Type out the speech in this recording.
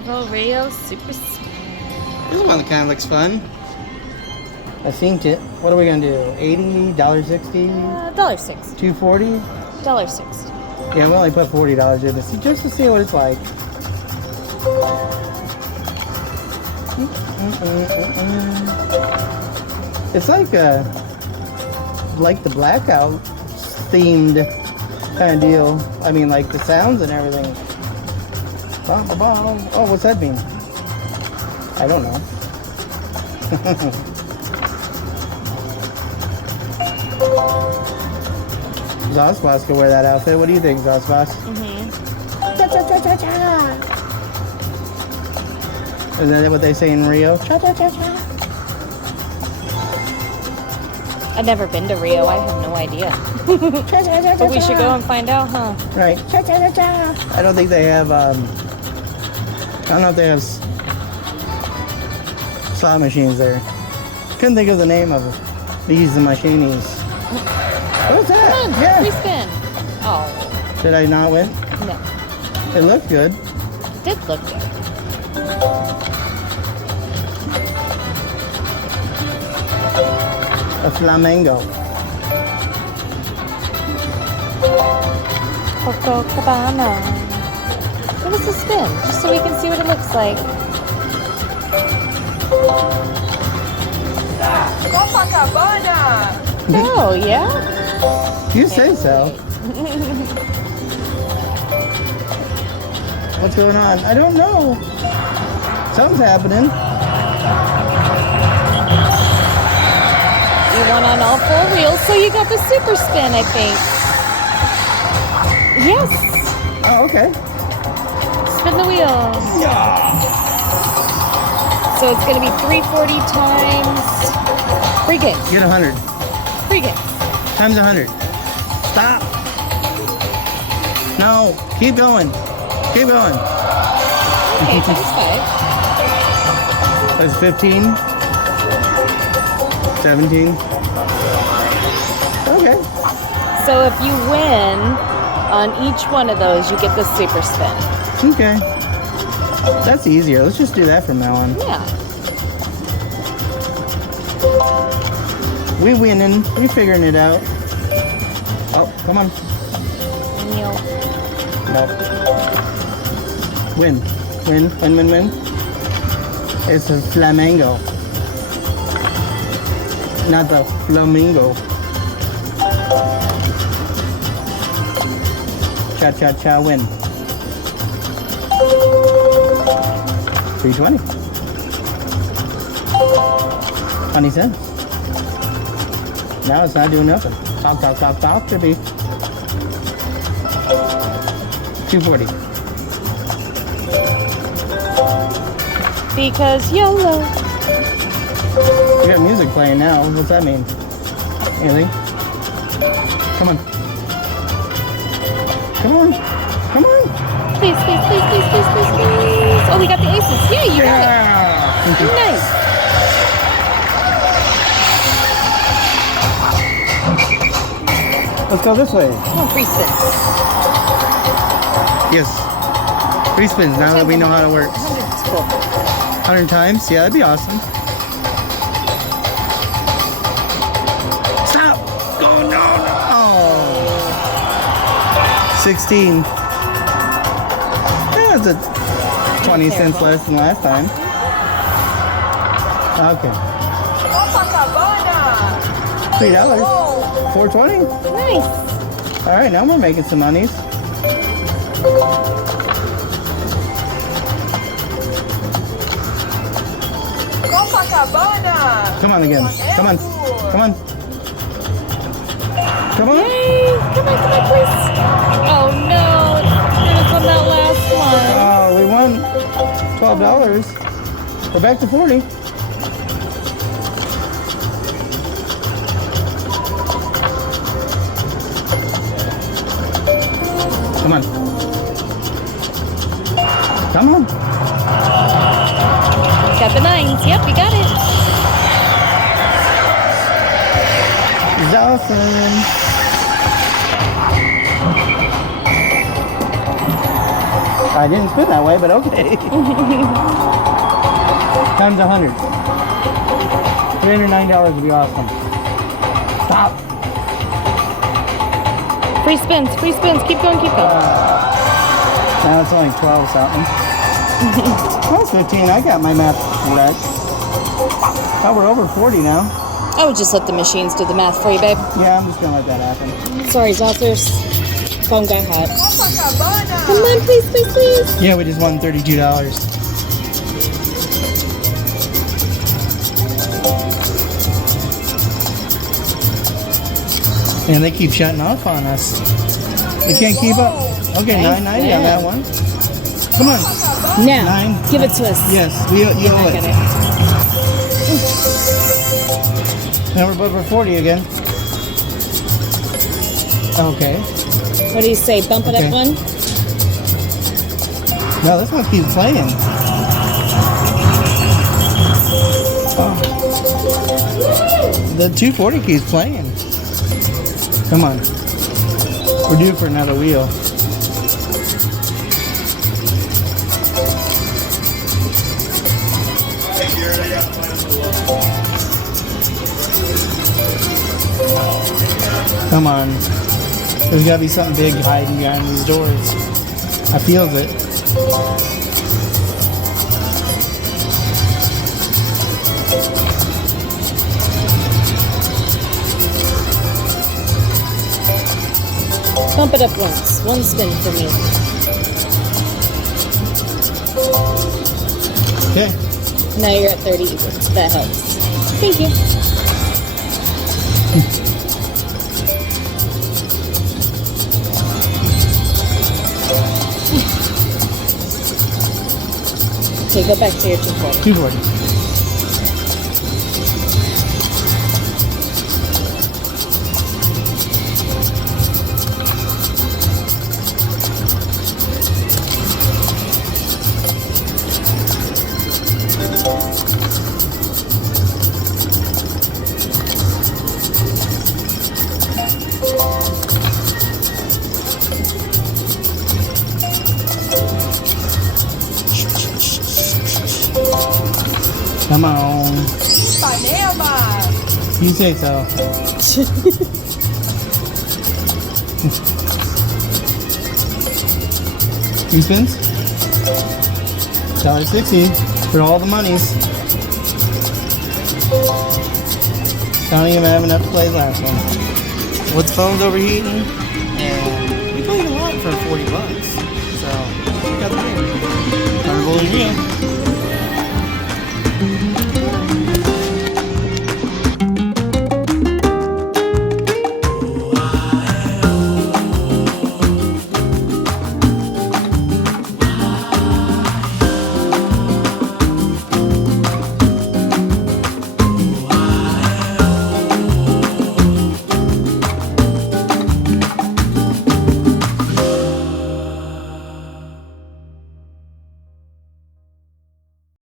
Carnival Rio Super Spin. This one kind of looks fun. I think it. What are we gonna do? $80, $60, $1.60. $2.40? $1.60. Yeah, we only put $40 in this just to see what it's like. It's like the blackout themed kind of deal. I mean, like the sounds and everything. Oh, what's that mean? I don't know. Zossomeslots could wear that outfit. What do you think, Zossomeslots? Isn't that what they say in Rio? I've never been to Rio. I have no idea. But we should go and find out, huh? Right. I don't think they have, I don't know if they have slot machines there. Couldn't think of the name of these machines. What's that? Come on, free spin. Oh. Did I not win? No. It looked good. It did look good. A flamingo. Coco Cabana. Give us a spin, just so we can see what it looks like. Copacabana! Oh, yeah? You say so. What's going on? I don't know. Something's happening. You won on all 4 wheels, so you got the super spin, I think. Yes. Oh, okay. Spin the wheel. Yeah. So it's going to be 340 times free games. Get 100. Free games. Times 100. Stop. No. Keep going. Keep going. Okay, times 5. That's 15. 17. Okay. So if you win on each one of those, you get the super spin. Okay. That's easier. Let's just do that from now on. Yeah. We winning. We figuring it out. Oh, come on. No. Win. Win. Win, win, win. It's a flamingo. Not the flamingo. Cha cha cha win. 320. 20 cents. Now it's not doing nothing. Talk to me. 240. Because YOLO. We got music playing now. What's that mean? Anything? Come on. Come on. Come on. Please, please, please, please, please, please, please. Oh, we got the aces. Yeah, you got it. Nice. Let's go this way. Come on, free spins. Yes. Free spins now that we know how it works. 100's cool. 100 times? Yeah, that'd be awesome. Stop! Go, no, no! Oh. 16. Yeah, it's a 20 cents less than last time. Okay. Copacabana! $3. 420? Nice. Alright, now we're making some monies. Copacabana! Come on again. Come on. Come on. Come on. Yay. Come on, please. Oh, no. It's on that last one. Oh, we won $12. We're back to 40. Come on. Come on. Got the 9s. Yep, you got it. Awesome. I didn't spin that way, but okay. Times 100. $309 would be awesome. Stop. Free spins, keep going, keep going. Now it's only 12 something. Well, it's 15. I got my math correct. Oh, we're over 40 now. I would just let the machines do the math for you, babe. Yeah, I'm just gonna let that happen. Sorry, Zossers. Phone got hot. Copacabana. Come on, please, please, please. Yeah, we just won $32. And they keep shutting off on us. They can't keep up. Okay, $9.90 on that one. Come on. Now, Nine. give it to us. Yes, you owe Look it. at it. Now we're over 40 again. Okay. What do you say? Bump it Okay. up one? No, this one keeps playing. Oh. The 240 keeps playing. Come on. We're due for another wheel. Come on. There's gotta be something big hiding behind these doors. I feels it. Bump it up once. One spin for me. Okay. Now you're at 30 even. That helps. Thank you. Okay, go back to your 240. 240. Come on. Ipanema. You say so. Two spins? $1.60 for all the monies. Don't even have enough to play the last one. What's phone's overheating? And we played a lot for $40. So, we got the thing. Carnival is real.